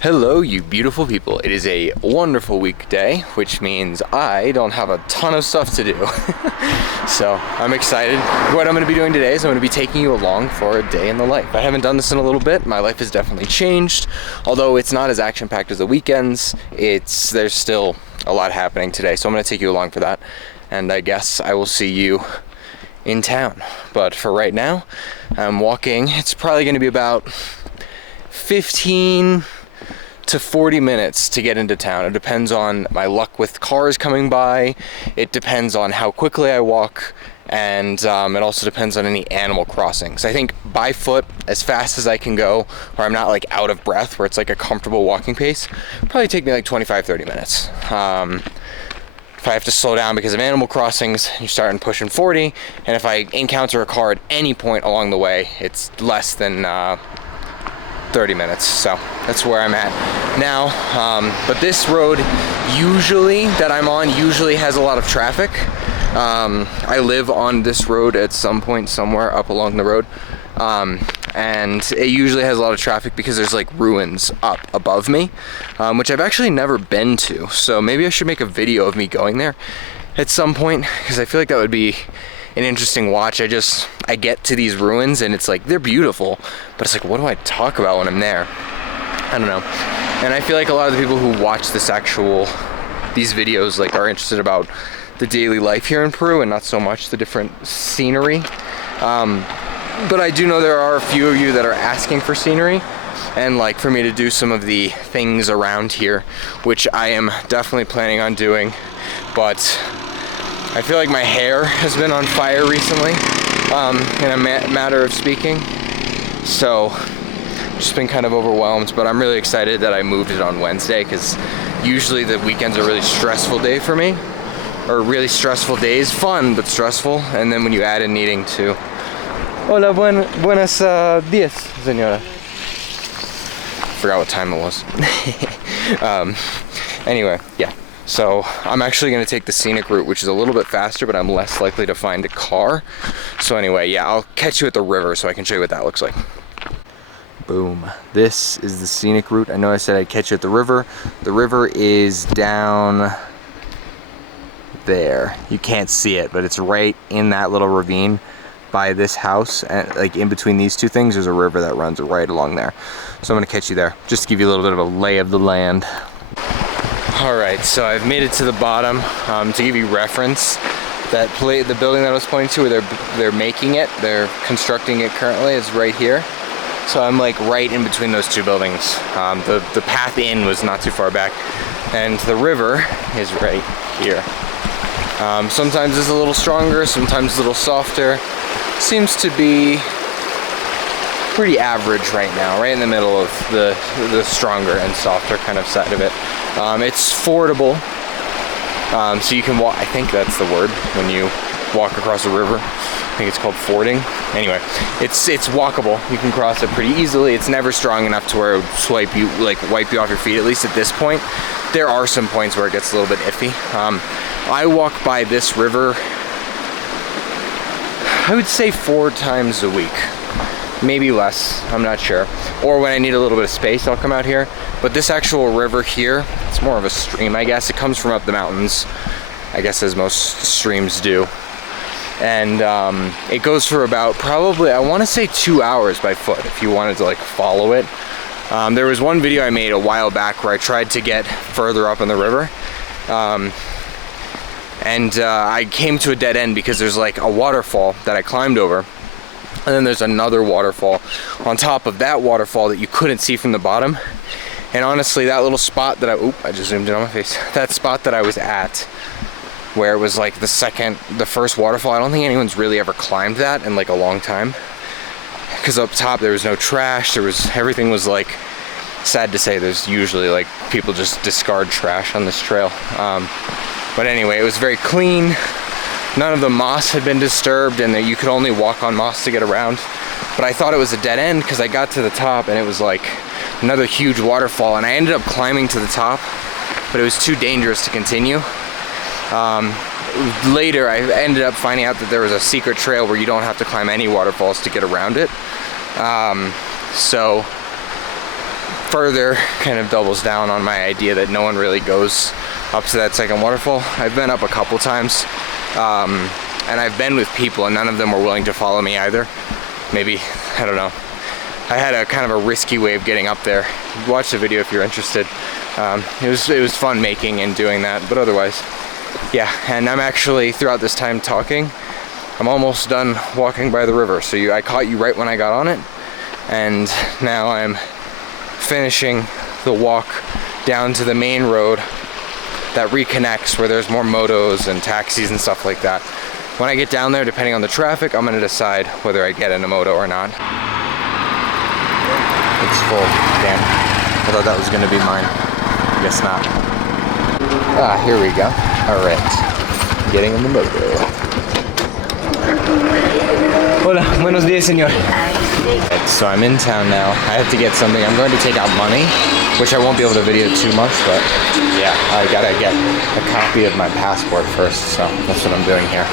Hello, you beautiful people. It is a wonderful weekday, which means I don't have a ton of stuff to do. So I'm excited. What I'm going to be doing today is I'm going to be taking you along for a day in the life. I haven't done this in a little bit. My life has definitely changed. Although it's not as action-packed as the weekends, there's still a lot happening today. So I'm going to take you along for that. And I guess I will see you in town. But for right now, I'm walking. It's probably going to be about 15 to 40 minutes to get into town. It depends on my luck with cars coming by. It depends on how quickly I walk, and it also depends on any animal crossings. I think by foot, as fast as I can go, where I'm not like out of breath, where it's like a comfortable walking pace, probably take me like 25-30 minutes. If I have to slow down because of animal crossings, you're starting pushing 40, and if I encounter a car at any point along the way, it's less than 30 minutes, so that's where I'm at now. But this road that I'm on usually has a lot of traffic. I live on this road at some point somewhere up along the road, and it usually has a lot of traffic because there's like ruins up above me, which I've actually never been to, so maybe I should make a video of me going there at some point, because I feel like that would be an interesting watch. I get to these ruins and it's like, they're beautiful, but it's like, what do I talk about when I'm there? I don't know. And I feel like a lot of the people who watch these videos like are interested about the daily life here in Peru and not so much the different scenery. But I do know there are a few of you that are asking for scenery and like for me to do some of the things around here, which I am definitely planning on doing. But I feel like my hair has been on fire recently, in a matter of speaking. So, just been kind of overwhelmed, but I'm really excited that I moved it on Wednesday, because usually the weekends are a really stressful day for me, or really stressful days, fun but stressful, and then when you add in needing to... Hola, buenos días, señora. Forgot what time it was. Anyway, yeah. So I'm actually going to take the Scenic Route, which is a little bit faster, but I'm less likely to find a car. So anyway, yeah, I'll catch you at the river so I can show you what that looks like. Boom. This is the Scenic Route. I know I said I'd catch you at the river. The river is down there. You can't see it, but it's right in that little ravine by this house. And like in between these two things, there's a river that runs right along there. So I'm going to catch you there, just to give you a little bit of a lay of the land. Alright, so I've made it to the bottom. To give you reference, the building that I was pointing to where they're making it, they're constructing it currently, is right here. So I'm like right in between those two buildings. The path in was not too far back, and the river is right here. Sometimes it's a little stronger, sometimes a little softer. Seems to be pretty average right now, right in the middle of the stronger and softer kind of side of it. It's fordable, so you can walk. I think that's the word when you walk across a river. I think it's called fording. Anyway, it's walkable. You can cross it pretty easily. It's never strong enough to where it would wipe you off your feet. At least at this point, there are some points where it gets a little bit iffy. I walk by this river, I would say 4 times a week. Maybe less, I'm not sure. Or when I need a little bit of space, I'll come out here. But this actual river here, it's more of a stream, I guess. It comes from up the mountains, I guess, as most streams do. And it goes for about probably, I want to say 2 hours by foot, if you wanted to like follow it. There was one video I made a while back where I tried to get further up in the river. I came to a dead end because there's like a waterfall that I climbed over. And then there's another waterfall on top of that waterfall that you couldn't see from the bottom. And honestly, that little spot that I just zoomed in on my face. That spot that I was at, where it was like the first waterfall, I don't think anyone's really ever climbed that in like a long time. Because up top there was no trash, everything was like, sad to say, there's usually like people just discard trash on this trail. But anyway, it was very clean. None of the moss had been disturbed, and you could only walk on moss to get around. But I thought it was a dead end because I got to the top and it was like another huge waterfall, and I ended up climbing to the top, but it was too dangerous to continue. Later, I ended up finding out that there was a secret trail where you don't have to climb any waterfalls to get around it. So further kind of doubles down on my idea that no one really goes up to that second waterfall. I've been up a couple times, and I've been with people, and none of them were willing to follow me either. Maybe, I don't know. I had a kind of a risky way of getting up there. Watch the video if you're interested. It was fun making and doing that, but otherwise, yeah. And I'm actually, throughout this time talking, I'm almost done walking by the river. So I caught you right when I got on it, and now I'm finishing the walk down to the main road that reconnects, where there's more motos and taxis and stuff like that. When I get down there, depending on the traffic, I'm gonna decide whether I get in a moto or not. It's full, damn. I thought that was gonna be mine. I guess not. Ah, here we go. All right, getting in the moto. Hola, buenos días, señor. So I'm in town now. I have to get something. I'm going to take out money, which I won't be able to video too much, but yeah, I gotta get a copy of my passport first, so that's what I'm doing here.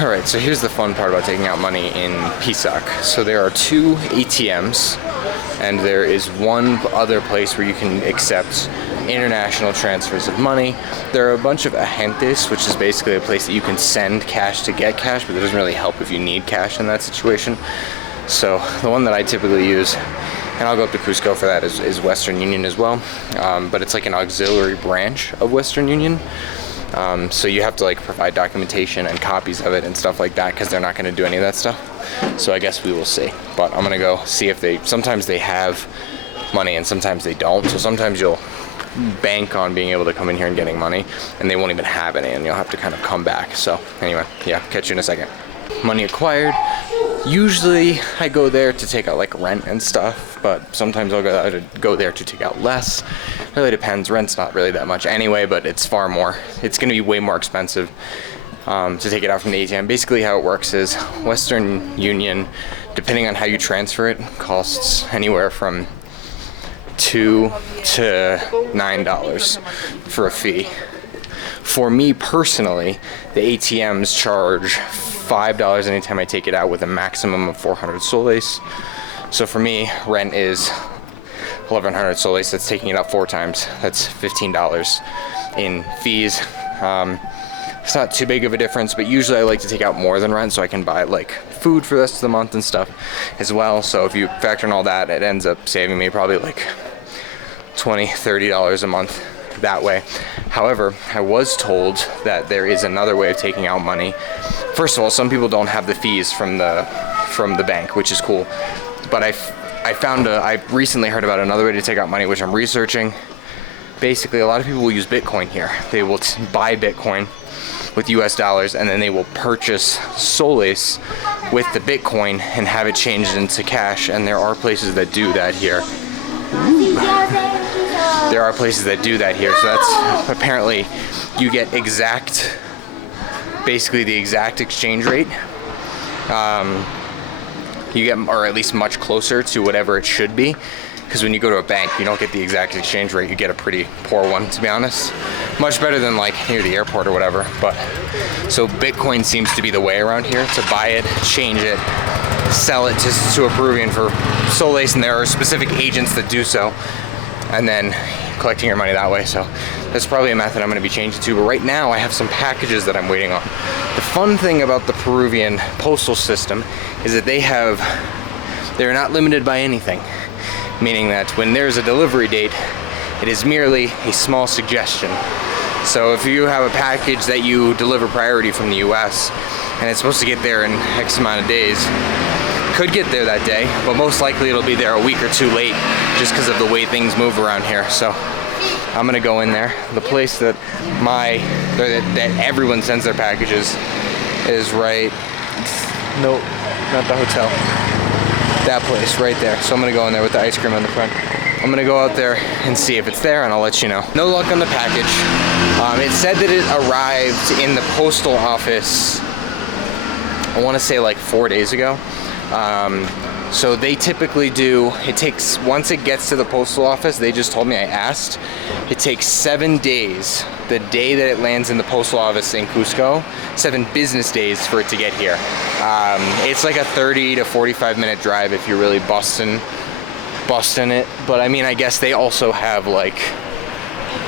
Alright, so here's the fun part about taking out money in Pisac. So there are 2 ATMs, and there is one other place where you can accept international transfers of money. There are a bunch of agentes, which is basically a place that you can send cash to get cash, but it doesn't really help if you need cash in that situation. So the one that I typically use, and I'll go up to Cusco for that, is Western Union as well. But it's like an auxiliary branch of Western Union. So you have to like provide documentation and copies of it and stuff like that, because they're not going to do any of that stuff. So I guess we will see. But I'm going to go see if sometimes they have money and sometimes they don't. So sometimes you'll bank on being able to come in here and getting money, and they won't even have any, and you'll have to kind of come back. So anyway, yeah, catch you in a second. Money acquired. Usually I go there to take out like rent and stuff, but sometimes I'll go there to take out less. Really depends. Rent's not really that much anyway, but it's far more. It's going to be way more expensive to take it out from the ATM. Basically how it works is Western Union, depending on how you transfer it, costs anywhere from $2 to $9 for a fee. For me personally, the ATMs charge $5 anytime I take it out, with a maximum of 400 soles. So for me, rent is 1,100 soles. That's taking it out 4 times. That's $15 in fees. It's not too big of a difference, but usually I like to take out more than rent so I can buy like food for the rest of the month and stuff as well. So if you factor in all that, it ends up saving me probably like $20, $30 a month that way. However, I was told that there is another way of taking out money. First of all, some people don't have the fees from the bank, which is cool. But I recently heard about another way to take out money, which I'm researching. Basically, a lot of people will use Bitcoin here. They will buy Bitcoin with US dollars, and then they will purchase soles with the Bitcoin and have it changed into cash. And there are places that do that here. There are places that do that here. So that's apparently you get basically the exact exchange rate. You get, or at least much closer to whatever it should be. Because when you go to a bank, you don't get the exact exchange rate. You get a pretty poor one, to be honest. Much better than like near the airport or whatever. But so Bitcoin seems to be the way around here, to buy it, change it, sell it to a Peruvian for soles, and there are specific agents that do so, and then collecting your money that way. So that's probably a method I'm going to be changing to. But right now I have some packages that I'm waiting on. The fun thing about the Peruvian postal system is that they're not limited by anything. Meaning that when there's a delivery date, it is merely a small suggestion. So if you have a package that you deliver priority from the US and it's supposed to get there in X amount of days, could get there that day, but most likely it'll be there a week or 2 late just because of the way things move around here. So I'm gonna go in there. The place that everyone sends their packages is right, nope, not the hotel. That place right there. So I'm gonna go in there with the ice cream on the front. I'm gonna go out there and see if it's there, and I'll let you know. No luck on the package. It said that it arrived in the postal office, I wanna say like 4 days ago. So they typically do, once it gets to the postal office, they just told me, I asked, it takes 7 days, the day that it lands in the postal office in Cusco, 7 business days for it to get here. It's like a 30 to 45 minute drive if you're really busting busting it. But I mean, I guess they also have like,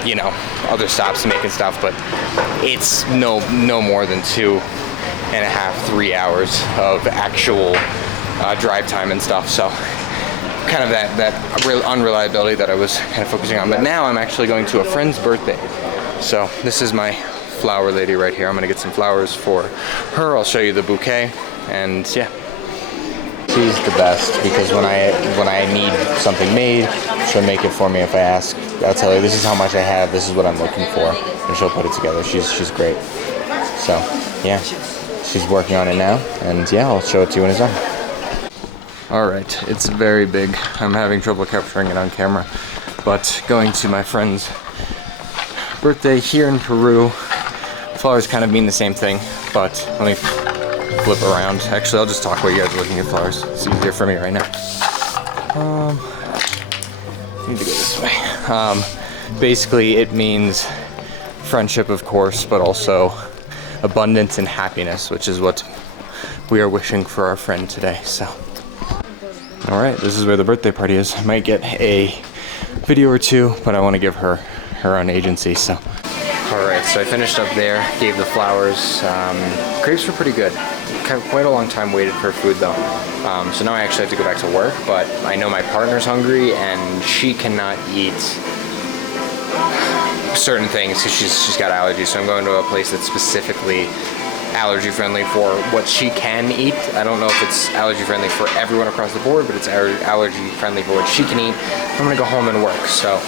you know, other stops to make and stuff, but it's no more than 2.5, 3 hours of actual drive time and stuff. So kind of that real unreliability that I was kind of focusing on. But now I'm actually going to a friend's birthday. So this is my flower lady right here. I'm gonna get some flowers for her. I'll show you the bouquet, and yeah. She's the best, because when I need something made, she'll make it for me if I ask. I'll tell her, this is how much I have, this is what I'm looking for, and she'll put it together. She's great. So yeah, she's working on it now, and yeah, I'll show it to you when it's done. Alright, it's very big. I'm having trouble capturing it on camera, but going to my friend's birthday here in Peru. Flowers kind of mean the same thing, but let me flip around. Actually, I'll just talk while you guys are looking at flowers. It's easier for me right now. I need to go this way. Basically, it means friendship, of course, but also abundance and happiness, which is what we are wishing for our friend today. So, all right, this is where the birthday party is. I might get a video or two, but I want to give her her own agency. So, all right, so I finished up there, gave the flowers. Grapes were pretty good. Quite a long time waited for food though. So now I actually have to go back to work, but I know my partner's hungry and she cannot eat certain things because she's got allergies. So I'm going to a place that's specifically allergy friendly for what she can eat. I don't know if it's allergy friendly for everyone across the board, but it's allergy friendly for what she can eat. I'm gonna go home and work. So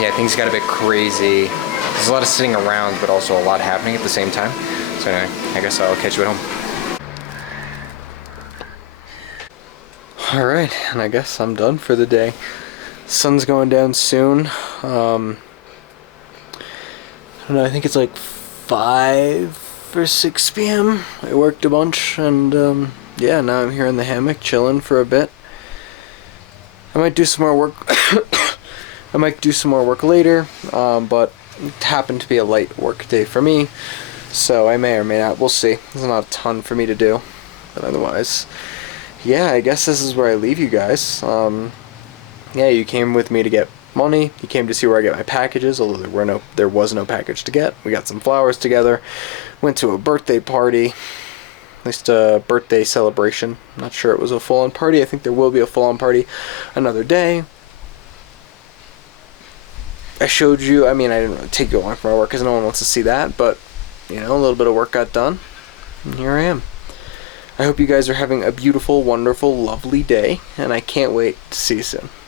yeah, things got a bit crazy. There's a lot of sitting around, but also a lot happening at the same time. So anyway, I guess I'll catch you at home. Alright, and I guess I'm done for the day. Sun's going down soon. I don't know, I think it's like 5 or 6 p.m. I worked a bunch, and yeah, now I'm here in the hammock chilling for a bit. I might do some more work. I might do some more work later, but it happened to be a light work day for me, so I may or may not. We'll see. There's not a ton for me to do, but otherwise, yeah, I guess this is where I leave you guys. Yeah, you came with me to get money. You came to see where I get my packages, although there was no package to get. We got some flowers together. Went to a birthday party, at least a birthday celebration. I'm not sure it was a full-on party. I think there will be a full-on party another day. I showed you, I mean, I didn't really take you along for my work because no one wants to see that, but, you know, a little bit of work got done, and here I am. I hope you guys are having a beautiful, wonderful, lovely day, and I can't wait to see you soon.